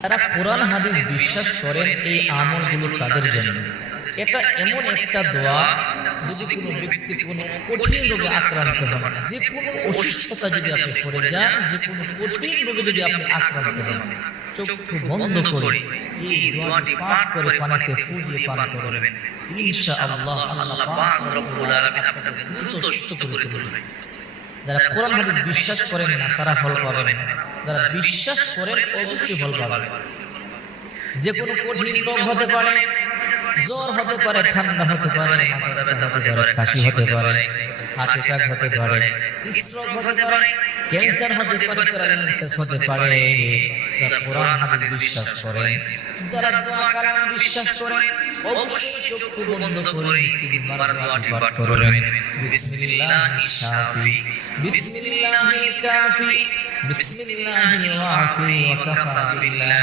যারা কোরআন হাদিস বিশ্বাস করেন এই আমলগুলো তাদের জন্য। এটা এমন একটা দোয়া, যদি কোনো ব্যক্তি কোনো কঠিন রোগে আক্রান্ত হন, যে কোনো অসুস্থতা যদি আপনি পড়ে যান, যে কোনো কঠিন রোগে যদি আপনি আক্রান্ত হন, চক্ষু বন্ধ করে এই দোয়াটি পাঠ করে পানিতে ফু দিয়ে পান করবেন, ইনশাআল্লাহ আল্লাহ পাক রব্বুল আলামিন আপনাকে দ্রুত সুস্থ করে তুলবেন। যারা কোরআন হাদিস বিশ্বাস করেন না তারা ফল পাবেন না, যারা বিশ্বাস করেন অবশ্যই ফল পাবেন। যে কোনো কঠিন রোগ হতে পারে, জ্বর হতে পারে, ঠান্ডা হতে পারে, মাথা ব্যথা হতে পারে, কাশি হতে পারে, হার্ট অ্যাটাক হতে পারে, স্ট্রোক হতে পারে, ক্যান্সার হতে পারে, প্যারালাইসিস হতে পারে। যারা কোরআন হাদিস বিশ্বাস করেন, যারা দোয়া কালাম বিশ্বাস করেন, অবশ্যই চক্ষু বন্ধ করে তিনবার দোয়াটি পাঠ করবেন। বিসমিল্লাহিশ শাফি বিসমিল্লাহিল কাফি বিসমিল্লাহি ওয়াফি ওয়া কাফা বিল্লাহ।